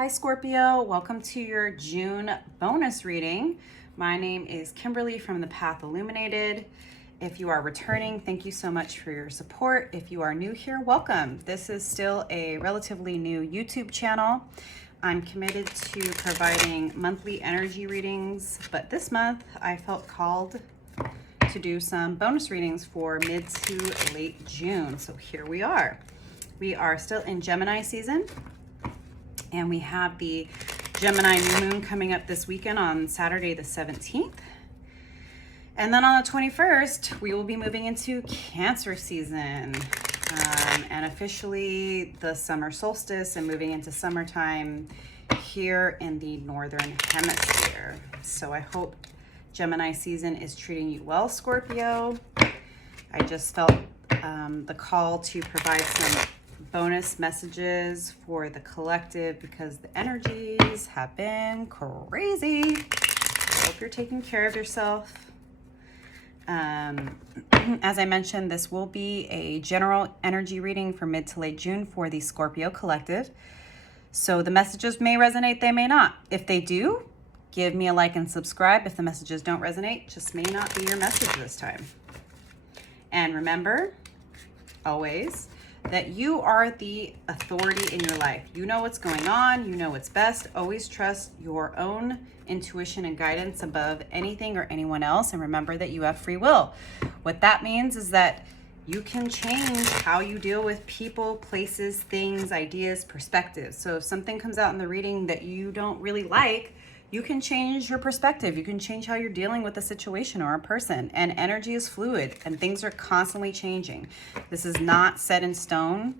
Hi Scorpio, welcome to your June bonus reading. My name is Kimberly from The Path Illuminated. If you are returning, thank you so much for your support. If you are new here, welcome. This is still a relatively new YouTube channel. I'm committed to providing monthly energy readings, but this month I felt called to do some bonus readings for mid to late June. So here we are. We are still in Gemini season. And we have the Gemini new moon coming up this weekend on Saturday the 17th. And then on the 21st, we will be moving into Cancer season and officially the summer solstice and moving into summertime here in the Northern Hemisphere. So I hope Gemini season is treating you well, Scorpio. I just felt the call to provide some bonus messages for the collective because the energies have been crazy. I hope you're taking care of yourself. As I mentioned, this will be a general energy reading for mid to late June for the Scorpio collective. So the messages may resonate, they may not. If they do, give me a like and subscribe. If the messages don't resonate, just may not be your message this time. And remember, always, that you are the authority in your life. You know what's going on. You know what's best. Always trust your own intuition and guidance above anything or anyone else. And remember that you have free will. What that means is that you can change how you deal with people, places, things, ideas, perspectives. So if something comes out in the reading that you don't really like, you can change your perspective. You can change how you're dealing with a situation or a person. And energy is fluid and things are constantly changing. This is not set in stone.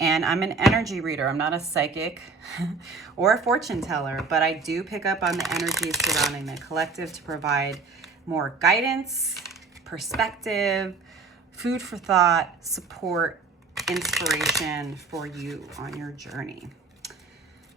And I'm an energy reader. I'm not a psychic or a fortune teller, but I do pick up on the energies surrounding the collective to provide more guidance, perspective, food for thought, support, inspiration for you on your journey.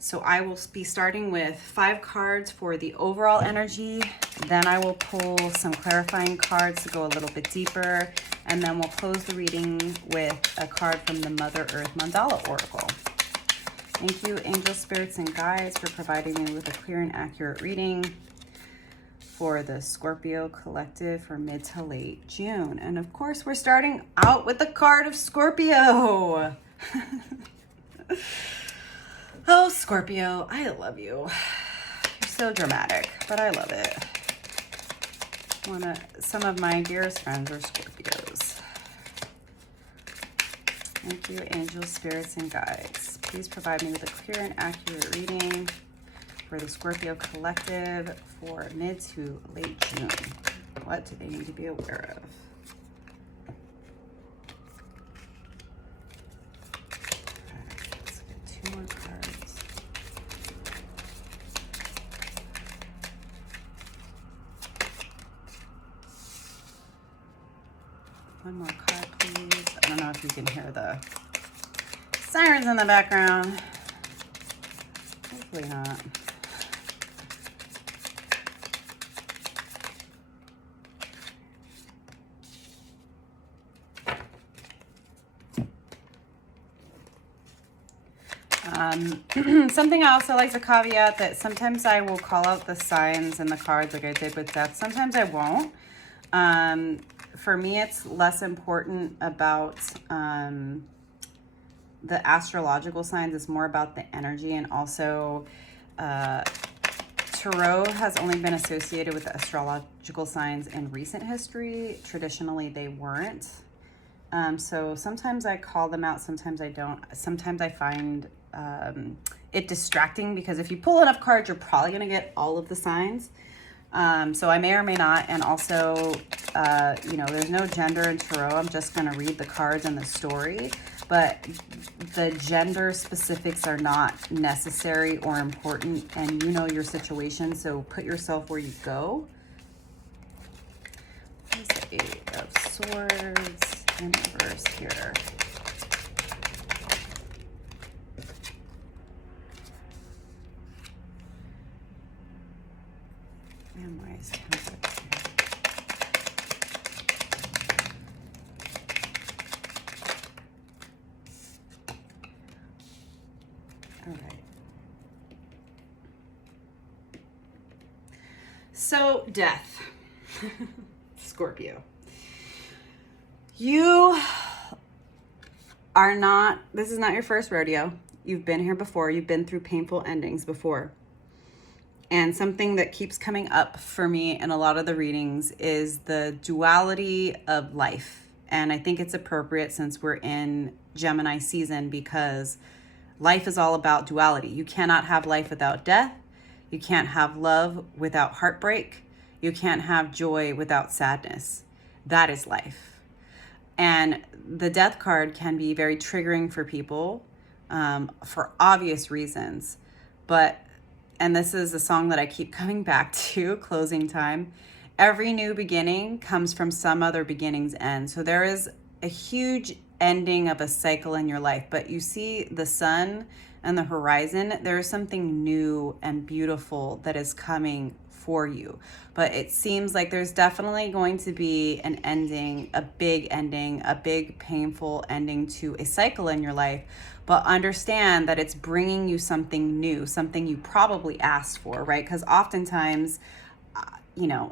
So I will be starting with 5 cards for the overall energy. Then I will pull some clarifying cards to go a little bit deeper. And then we'll close the reading with a card from the Mother Earth Mandala Oracle. Thank you, angel spirits and guides, for providing me with a clear and accurate reading for the Scorpio collective for mid to late June. And of course, we're starting out with the card of Scorpio. Oh, Scorpio, I love you. You're so dramatic, but I love it. Some of my dearest friends are Scorpios. Thank you, angels, spirits, and guides. Please provide me with a clear and accurate reading for the Scorpio collective for mid to late June. What do they need to be aware of? Let's get 2 more cards. One more card, please. I don't know if you can hear the sirens in the background. Hopefully not. Something I also like to caveat that sometimes I will call out the signs and the cards like I did with death. Sometimes I won't. For me, it's less important about the astrological signs. It's more about the energy. And also, tarot has only been associated with the astrological signs in recent history. Traditionally, they weren't. So sometimes I call them out. Sometimes I don't. Sometimes I find it distracting because if you pull enough cards, you're probably going to get all of the signs. So I may or may not. And also, there's no gender in tarot. I'm just going to read the cards and the story. But the gender specifics are not necessary or important. And you know your situation. So put yourself where you go. What is the 8 of Swords in reverse here? And Wise Temple. All right. So, death. Scorpio. You are not, this is not your first rodeo. You've been here before. You've been through painful endings before. And something that keeps coming up for me in a lot of the readings is the duality of life. And I think it's appropriate since we're in Gemini season, because life is all about duality. You cannot have life without death. You can't have love without heartbreak. You can't have joy without sadness. That is life. And the death card can be very triggering for people for obvious reasons. And this is a song that I keep coming back to, Closing Time. Every new beginning comes from some other beginning's end. So there is a huge ending of a cycle in your life, but you see the sun and the horizon. There is something new and beautiful that is coming for you. But it seems like there's definitely going to be an ending, a big painful ending to a cycle in your life. But understand that it's bringing you something new, something you probably asked for, right? Because oftentimes,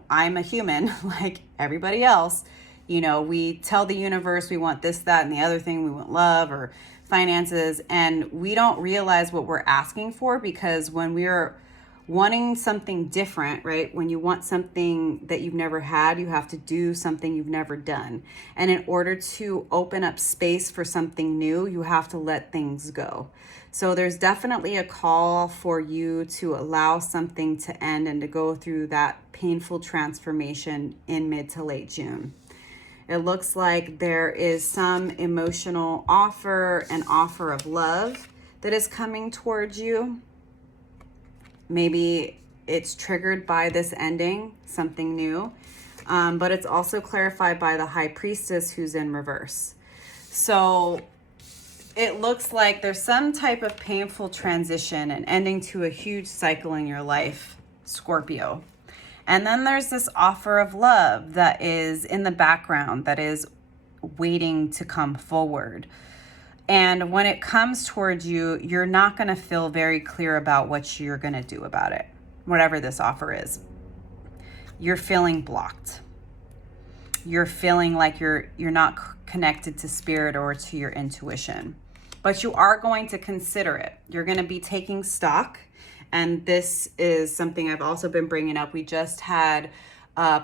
I'm a human like everybody else. We tell the universe we want this, that, and the other thing. We want love or finances, and we don't realize what we're asking for, because when we're wanting something different, right? When you want something that you've never had, you have to do something you've never done. And in order to open up space for something new, you have to let things go. So there's definitely a call for you to allow something to end and to go through that painful transformation in mid to late June. It looks like there is some emotional offer, an offer of love that is coming towards you. Maybe it's triggered by this ending, something new, but it's also clarified by the High Priestess, who's in reverse. So it looks like there's some type of painful transition and ending to a huge cycle in your life, Scorpio. And then there's this offer of love that is in the background, that is waiting to come forward. And when it comes towards you, you're not going to feel very clear about what you're going to do about it, whatever this offer is. You're feeling blocked. You're feeling like you're not connected to spirit or to your intuition. But you are going to consider it. You're going to be taking stock. And this is something I've also been bringing up. We just had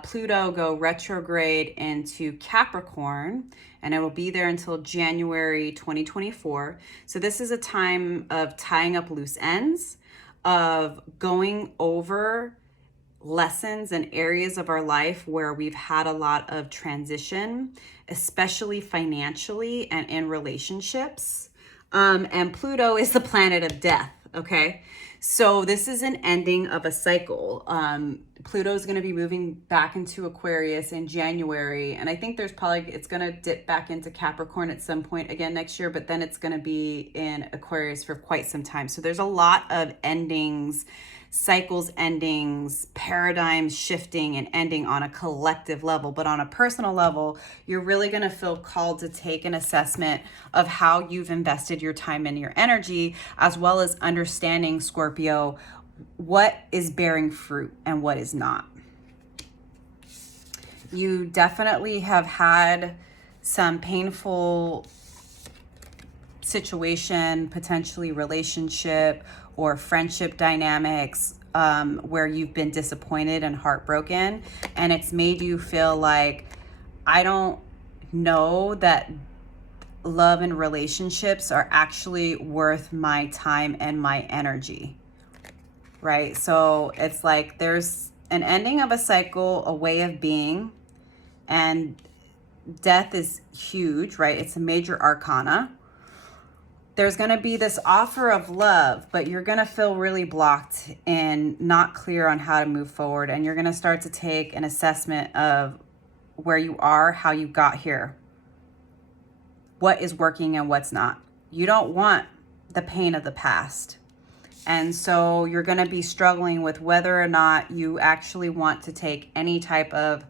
Pluto go retrograde into Capricorn, and it will be there until January 2024. So this is a time of tying up loose ends, of going over lessons and areas of our life where we've had a lot of transition, especially financially and in relationships. And Pluto is the planet of death, okay? So this is an ending of a cycle. Pluto is going to be moving back into Aquarius in January. And I think it's going to dip back into Capricorn at some point again next year, but then it's going to be in Aquarius for quite some time. So there's a lot of endings, cycles endings, paradigms shifting and ending on a collective level. But on a personal level, you're really going to feel called to take an assessment of how you've invested your time and your energy, as well as understanding, Scorpio, what is bearing fruit and what is not. You definitely have had some painful situation, potentially relationship or friendship dynamics, where you've been disappointed and heartbroken, and it's made you feel like, I don't know that love and relationships are actually worth my time and my energy, right? So it's like there's an ending of a cycle, a way of being, and death is huge, right? It's a major arcana. There's going to be this offer of love, but you're going to feel really blocked and not clear on how to move forward. And you're going to start to take an assessment of where you are, how you got here, what is working and what's not. You don't want the pain of the past. And so you're going to be struggling with whether or not you actually want to take any type of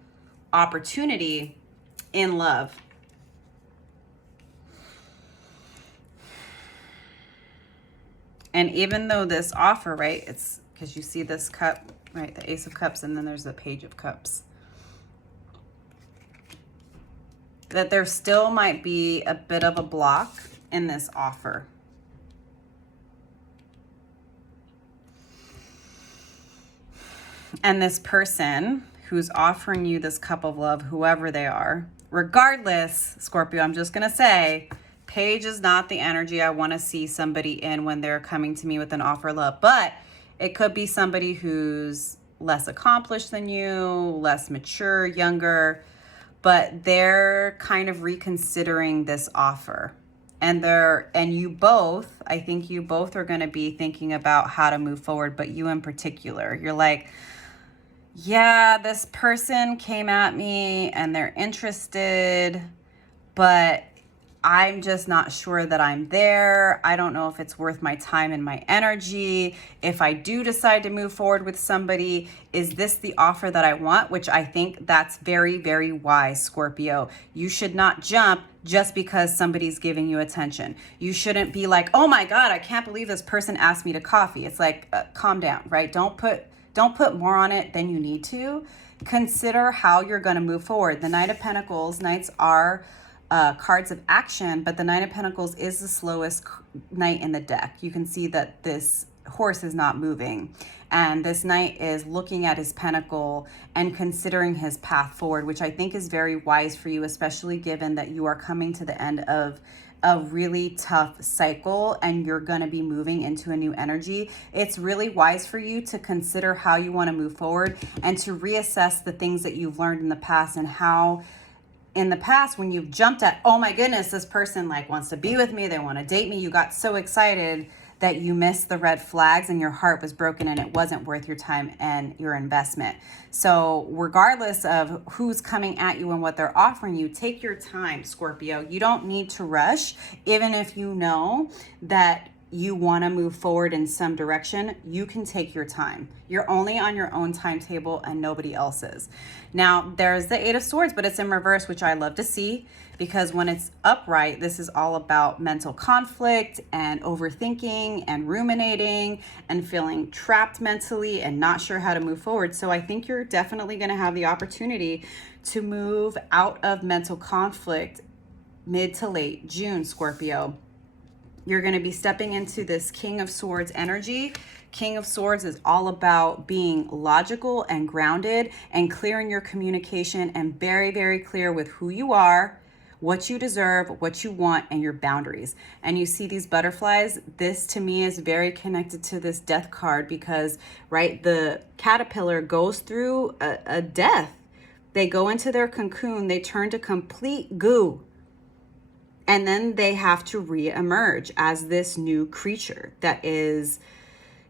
opportunity in love. And even though this offer, right, it's because you see this cup right? The Ace of Cups, and then there's the Page of Cups. That there still might be a bit of a block in this offer. And this person who's offering you this cup of love, whoever they are, regardless, Scorpio, I'm just going to say, Page is not the energy I want to see somebody in when they're coming to me with an offer of love. But it could be somebody who's less accomplished than you, less mature, younger, but they're kind of reconsidering this offer. And you both, I think you both are going to be thinking about how to move forward, but you in particular, you're like, yeah, this person came at me and they're interested, but I'm just not sure that I'm there. I don't know if it's worth my time and my energy. If I do decide to move forward with somebody, is this the offer that I want? Which I think that's very, very wise, Scorpio. You should not jump just because somebody's giving you attention. You shouldn't be like, oh my God, I can't believe this person asked me to coffee. It's like, calm down, right? Don't put more on it than you need to. Consider how you're going to move forward. The Knight of Pentacles, Knights are cards of action, but the Knight of Pentacles is the slowest knight in the deck. You can see that this horse is not moving, and this knight is looking at his pentacle and considering his path forward, which I think is very wise for you, especially given that you are coming to the end of a really tough cycle and you're going to be moving into a new energy. It's really wise for you to consider how you want to move forward and to reassess the things that you've learned in the past, and how in the past when you've jumped at, oh my goodness, this person like wants to be with me, they want to date me, you got so excited that you missed the red flags and your heart was broken and it wasn't worth your time and your investment. So regardless of who's coming at you and what they're offering you, take your time, Scorpio. You don't need to rush. Even if you know that you want to move forward in some direction, you can take your time. You're only on your own timetable and nobody else's. Now, there's the Eight of Swords, but it's in reverse, which I love to see, because when it's upright, this is all about mental conflict and overthinking and ruminating and feeling trapped mentally and not sure how to move forward. So I think you're definitely going to have the opportunity to move out of mental conflict mid to late June, Scorpio. You're going to be stepping into this King of Swords energy. King of Swords is all about being logical and grounded and clearing your communication and very, very clear with who you are, what you deserve, what you want, and your boundaries. And you see these butterflies. This to me is very connected to this death card because, right, the caterpillar goes through a death. They go into their cocoon, they turn to complete goo. And then they have to re-emerge as this new creature that is,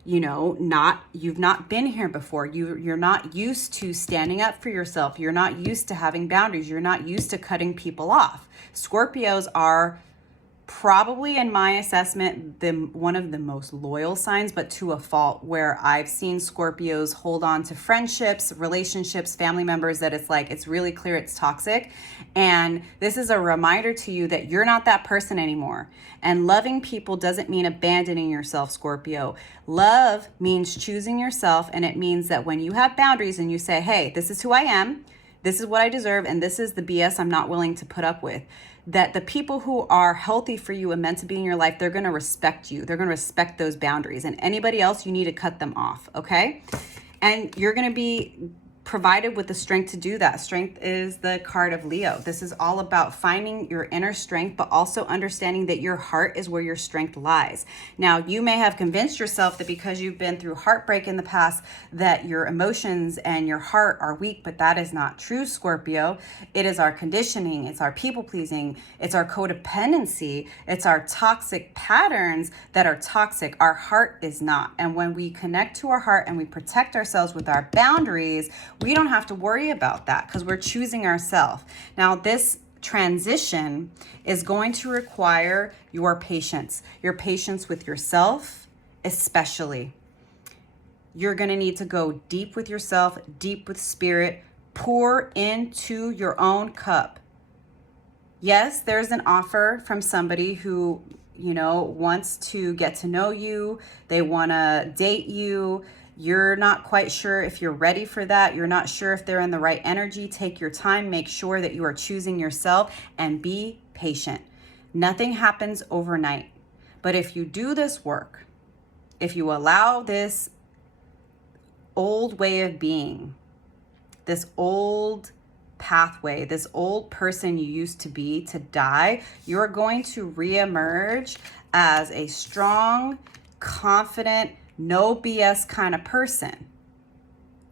you've not been here before. You're not used to standing up for yourself. You're not used to having boundaries. You're not used to cutting people off. Scorpios are probably, in my assessment, one of the most loyal signs, but to a fault, where I've seen Scorpios hold on to friendships, relationships, family members that it's really clear it's toxic. And this is a reminder to you that you're not that person anymore. And loving people doesn't mean abandoning yourself, Scorpio. Love means choosing yourself, and it means that when you have boundaries and you say, hey, this is who I am, this is what I deserve, and this is the BS I'm not willing to put up with, that the people who are healthy for you and meant to be in your life, they're going to respect you. They're going to respect those boundaries. And anybody else, you need to cut them off, okay? And you're going to be provided with the strength to do that. Strength is the card of Leo. This is all about finding your inner strength, but also understanding that your heart is where your strength lies. Now, you may have convinced yourself that because you've been through heartbreak in the past, that your emotions and your heart are weak, but that is not true, Scorpio. It is our conditioning. It's our people pleasing. It's our codependency. It's our toxic patterns that are toxic. Our heart is not. And when we connect to our heart and we protect ourselves with our boundaries, we don't have to worry about that because we're choosing ourselves. Now, this transition is going to require your patience with yourself, especially. You're going to need to go deep with yourself, deep with spirit, pour into your own cup. Yes, there's an offer from somebody who, wants to get to know you. They want to date you. you're not quite sure if you're ready for that, you're not sure if they're in the right energy, take your time, make sure that you are choosing yourself, and be patient. Nothing happens overnight. But if you do this work, if you allow this old way of being, this old pathway, this old person you used to be to die, you're going to reemerge as a strong, confident, no BS kind of person,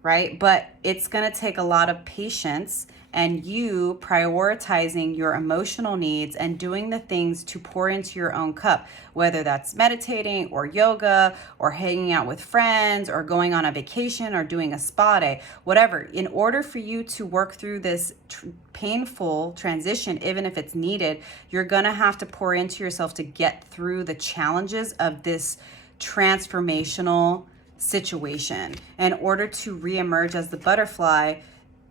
right? But it's going to take a lot of patience and you prioritizing your emotional needs and doing the things to pour into your own cup, whether that's meditating or yoga or hanging out with friends or going on a vacation or doing a spa day, whatever. In order for you to work through this painful transition, even if it's needed, you're going to have to pour into yourself to get through the challenges of this transformational situation in order to reemerge as the butterfly.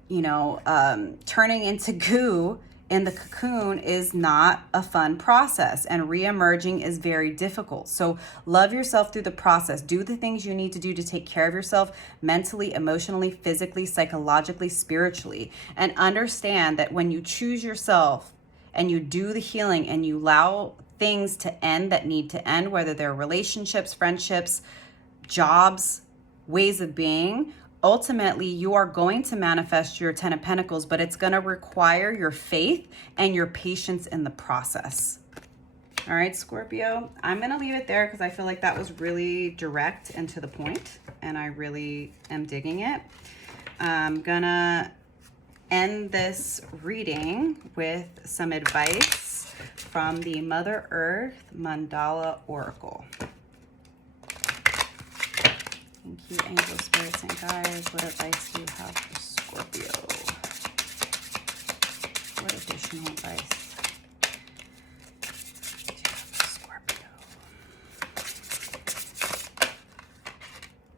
Turning into goo in the cocoon is not a fun process, and reemerging is very difficult. So love yourself through the process. Do the things you need to do to take care of yourself mentally, emotionally, physically, psychologically, spiritually, and understand that when you choose yourself and you do the healing and you allow things to end that need to end, whether they're relationships, friendships, jobs, ways of being, ultimately you are going to manifest your 10 of Pentacles, but it's going to require your faith and your patience in the process. All right, Scorpio, I'm going to leave it there because I feel like that was really direct and to the point, and I really am digging it. I'm going to end this reading with some advice from the Mother Earth Mandala Oracle. Thank you, angel spirits and guides. What advice do you have for Scorpio? What additional advice do you have for Scorpio?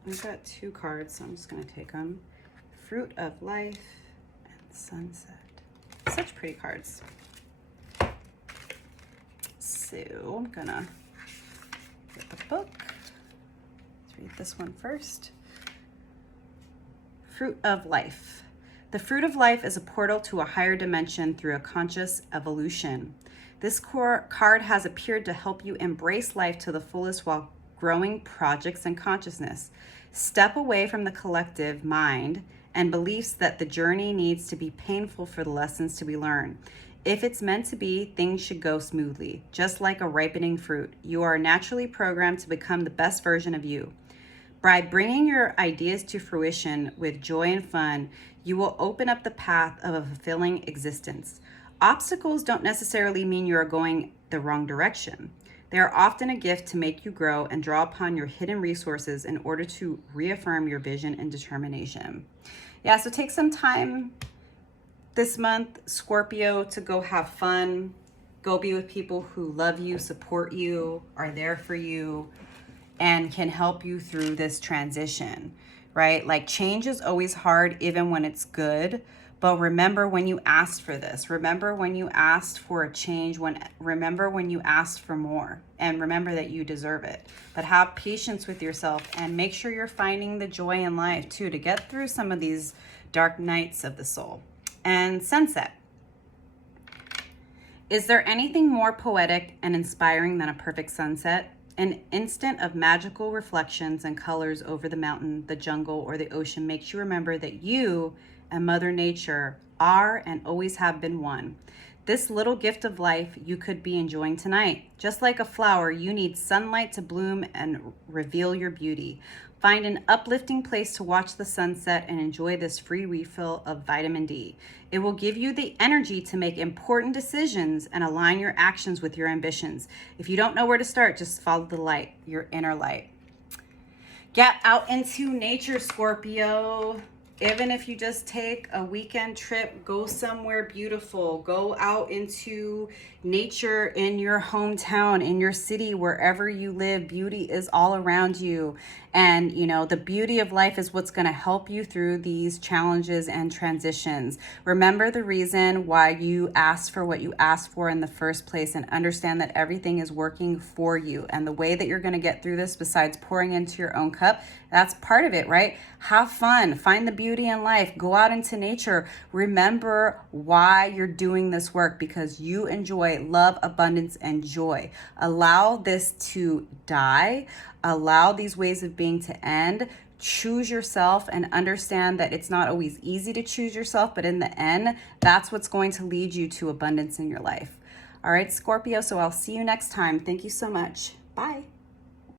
I've got 2 cards, so I'm just going to take them. Fruit of Life and Sunset. Such pretty cards. So I'm going to get the book. Read this one first. Fruit of Life. The fruit of life is a portal to a higher dimension through a conscious evolution. This card has appeared to help you embrace life to the fullest while growing projects and consciousness. Step away from the collective mind and beliefs that the journey needs to be painful for the lessons to be learned. If it's meant to be, things should go smoothly. Just like a ripening fruit, you are naturally programmed to become the best version of you. By bringing your ideas to fruition with joy and fun, you will open up the path of a fulfilling existence. Obstacles don't necessarily mean you are going the wrong direction. They are often a gift to make you grow and draw upon your hidden resources in order to reaffirm your vision and determination. Yeah, so take some time this month, Scorpio, to go have fun, go be with people who love you, support you, are there for you, and can help you through this transition, right? Like, change is always hard, even when it's good. But remember when you asked for this. Remember when you asked for a change. Remember when you asked for more. And remember that you deserve it. But have patience with yourself and make sure you're finding the joy in life too, to get through some of these dark nights of the soul. And Sunset. Is there anything more poetic and inspiring than a perfect sunset? An instant of magical reflections and colors over the mountain, the jungle, or the ocean makes you remember that you and Mother Nature are and always have been one. This little gift of life you could be enjoying tonight. Just like a flower, you need sunlight to bloom and reveal your beauty. Find an uplifting place to watch the sunset and enjoy this free refill of vitamin D. It will give you the energy to make important decisions and align your actions with your ambitions. If you don't know where to start, just follow the light, your inner light. Get out into nature, Scorpio. Even if you just take a weekend trip, go somewhere beautiful, go out into nature in your hometown, in your city, wherever you live. Beauty is all around you. And, you know, the beauty of life is what's going to help you through these challenges and transitions. Remember the reason why you asked for what you asked for in the first place, and understand that everything is working for you. And the way that you're going to get through this, besides pouring into your own cup, that's part of it, right? Have fun, find the beauty in life, go out into nature. Remember why you're doing this work, because you enjoy love, abundance, and joy. Allow this to die. Allow these ways of being to end. Choose yourself, and understand that it's not always easy to choose yourself, but in the end, that's what's going to lead you to abundance in your life. All right, Scorpio, so I'll see you next time. Thank you so much. Bye.